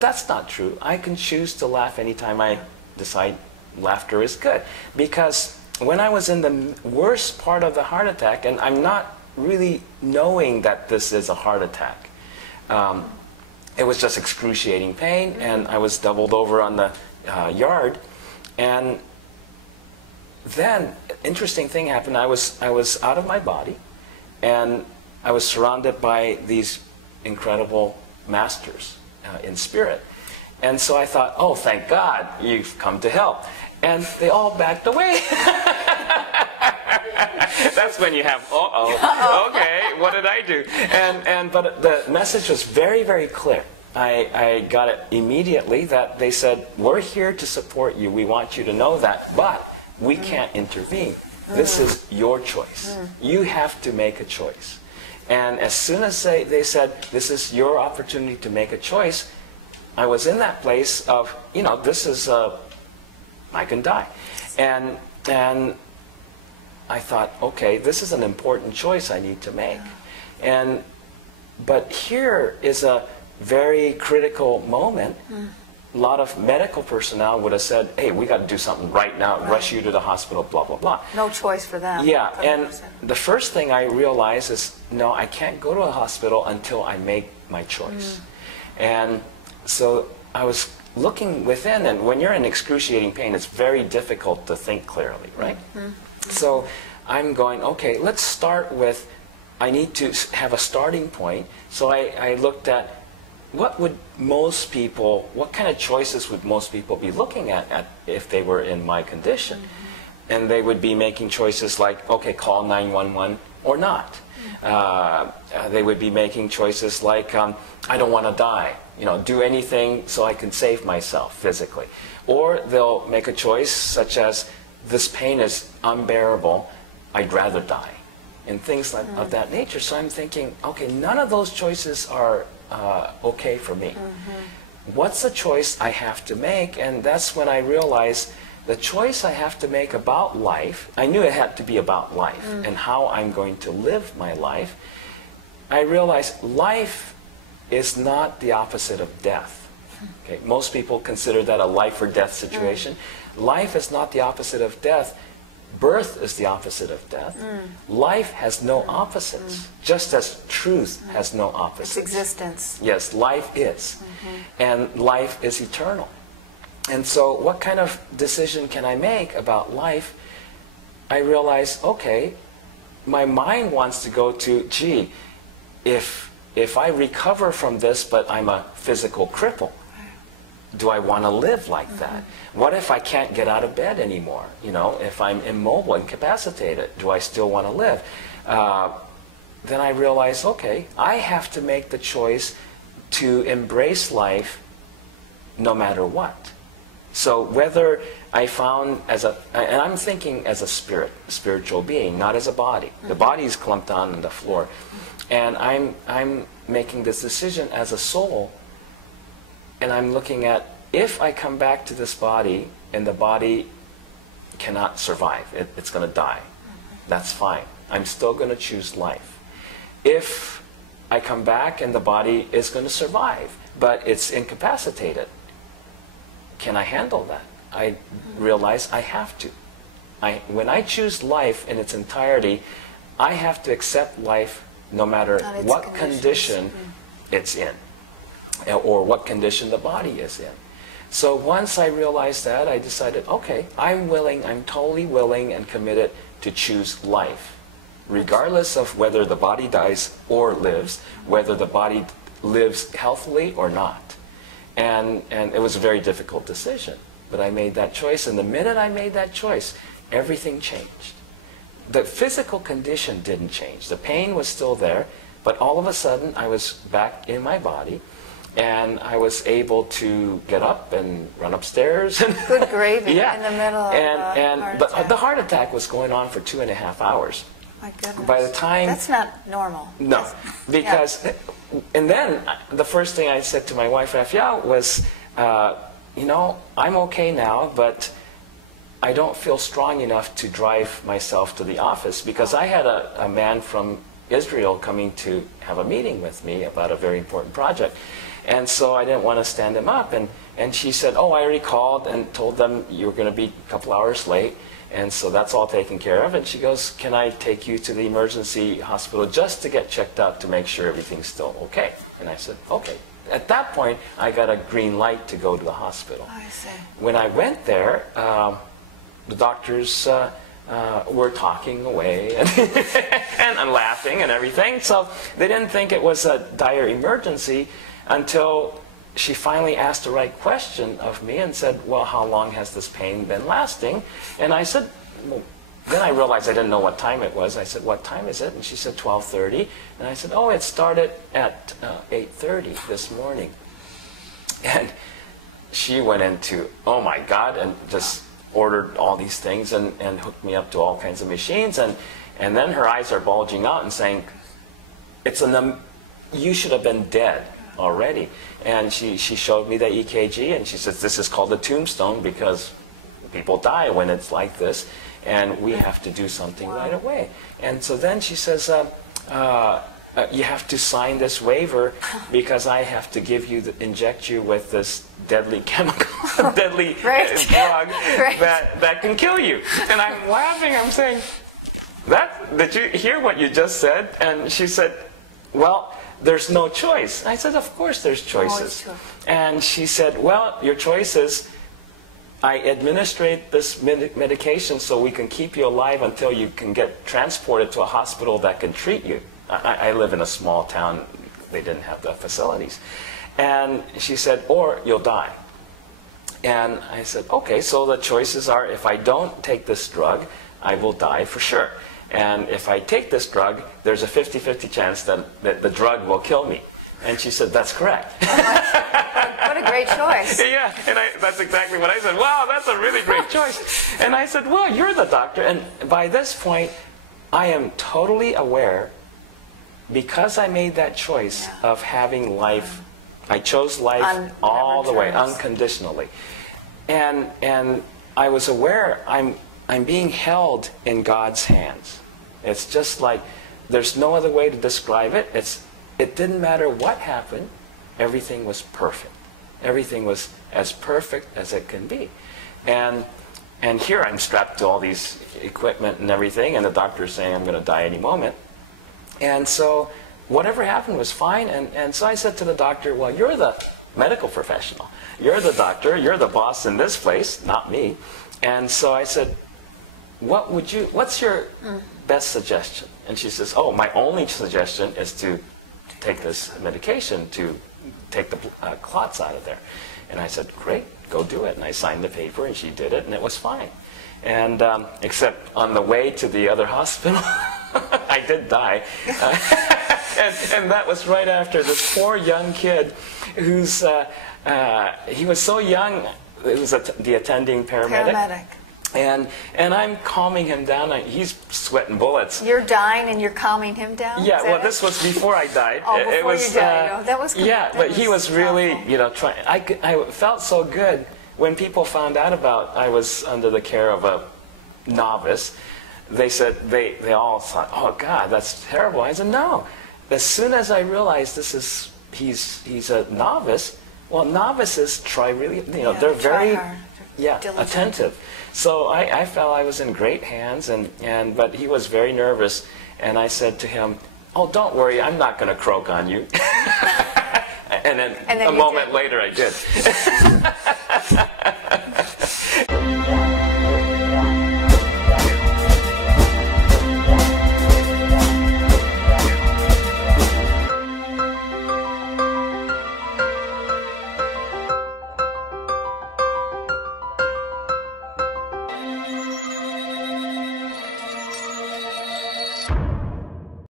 that's not true. I can choose to laugh anytime I decide laughter is good. Because when I was in the worst part of the heart attack, and I'm not really knowing that this is a heart attack, it was just excruciating pain, and I was doubled over on the yard. And then, interesting thing happened. I was out of my body, and I was surrounded by these incredible masters in spirit. And so I thought, oh, thank God, you've come to help. And they all backed away. That's when you have, okay, what did I do? But the message was very, very clear. I got it immediately that they said, we're here to support you. We want you to know that, but we can't intervene. This is your choice. You have to make a choice. And as soon as they said, this is your opportunity to make a choice, I was in that place of, you know, this is, I can die. And I thought, okay, this is an important choice I need to make. But here is a very critical moment. A lot of medical personnel would have said, hey, we got to do something right now, rush you to the hospital, blah, blah, blah. No choice for them. Yeah, and the first thing I realized is, no, I can't go to a hospital until I make my choice. And so I was looking within, and when you're in excruciating pain, it's very difficult to think clearly, right? So I'm going, okay, let's start with, I need to have a starting point. So I looked at, what would most people, what kind of choices would most people be looking at if they were in my condition? And they would be making choices like, okay, call 911 or not. They would be making choices like, I don't want to die. You know, do anything so I can save myself physically. Or they'll make a choice such as, this pain is unbearable, I'd rather die. And things like of that nature. So I'm thinking, okay, none of those choices are okay for me. What's the choice I have to make? And that's when I realized the choice I have to make about life, I knew it had to be about life and how I'm going to live my life. I realized life is not the opposite of death. Okay? Most people consider that a life or death situation. Life is not the opposite of death. Birth is the opposite of death. Life has no opposites, just as truth has no opposites. It's existence. Yes, life is. And life is eternal. And so what kind of decision can I make about life? I realize, okay, my mind wants to go to, gee, if I recover from this, but I'm a physical cripple, do I want to live like that? What if I can't get out of bed anymore? You know, if I'm immobile, incapacitated, do I still want to live? Then I realize, okay, I have to make the choice to embrace life no matter what. So whether I found and I'm thinking as a spiritual being, not as a body. The body is clumped on the floor. And I'm making this decision as a soul, and I'm looking at, if I come back to this body and the body cannot survive, it's going to die, that's fine. I'm still going to choose life. If I come back and the body is going to survive, but it's incapacitated, can I handle that? I realize I have to. When I choose life in its entirety, I have to accept life no matter what condition it's in, or what condition the body is in. So once I realized that, I decided, okay, I'm totally willing and committed to choose life, regardless of whether the body dies or lives, whether the body lives healthily or not. And it was a very difficult decision, but I made that choice, and the minute I made that choice, everything changed. The physical condition didn't change. The pain was still there, but all of a sudden I was back in my body, and I was able to get up and run upstairs. Good gravy yeah. in the middle of But the heart attack was going on for 2.5 hours. My goodness. By the time... That's not normal. No, because... Yeah. And then the first thing I said to my wife, Rafia, was, you know, I'm okay now, but I don't feel strong enough to drive myself to the office, because I had a man from Israel coming to have a meeting with me about a very important project. And so I didn't want to stand him up. And she said, oh, I already called and told them you were going to be a couple hours late. And so that's all taken care of. And she goes, can I take you to the emergency hospital just to get checked out to make sure everything's still okay? And I said, okay. At that point, I got a green light to go to the hospital. I see. When I went there, the doctors were talking away and laughing and everything. So they didn't think it was a dire emergency until she finally asked the right question of me and said, well, how long has this pain been lasting? And I said, well, then I realized I didn't know what time it was. I said, what time is it? And she said, 12:30. And I said, oh, it started at 8:30 this morning. And she went into, oh my God, and just ordered all these things and hooked me up to all kinds of machines. And then her eyes are bulging out and saying, you should have been dead already. And she showed me the EKG, and she says, this is called a tombstone because people die when it's like this, and we have to do something right away. And so then she says, you have to sign this waiver because I have to inject you with this deadly chemical, deadly drug that can kill you. And I'm laughing, I'm saying, did you hear what you just said? And she said, well, there's no choice. I said, of course there's choices. And she said, well, your choice is I administrate this medication so we can keep you alive until you can get transported to a hospital that can treat you. I live in a small town. They didn't have the facilities. And she said, or you'll die. And I said, okay, so the choices are if I don't take this drug, I will die for sure. And if I take this drug, there's a 50-50 chance that the drug will kill me. And she said, that's correct. What a great choice. Yeah, and that's exactly what I said. Wow, that's a really great choice. And I said, well, you're the doctor. And by this point, I am totally aware, because I made that choice of having life, I chose life all the way, unconditionally. And I was aware I'm being held in God's hands. It's just like, there's no other way to describe it. It didn't matter what happened. Everything was perfect. Everything was as perfect as it can be. And here I'm strapped to all these equipment and everything, and the doctor's saying I'm going to die any moment. And so whatever happened was fine. And so I said to the doctor, well, you're the medical professional. You're the doctor. You're the boss in this place, not me. And so I said, what's your best suggestion? And she says, oh, my only suggestion is to take this medication to take the clots out of there. And I said, great, go do it. And I signed the paper, and she did it, and it was fine. And except on the way to the other hospital, I did die. And that was right after this poor young kid who's, he was so young, it was the attending paramedic. And I'm calming him down. He's sweating bullets. You're dying and you're calming him down? Yeah, well, this was before I died. Oh, before you died. Oh, that was good. Yeah, but he was really, trying. I felt so good when people found out about I was under the care of a novice. They said, they all thought, oh, God, that's terrible. I said, no. As soon as I realized he's a novice, well, novices try really, they're very attentive. So I felt I was in great hands, but he was very nervous, and I said to him, oh, don't worry, I'm not going to croak on you. and then a moment later I did.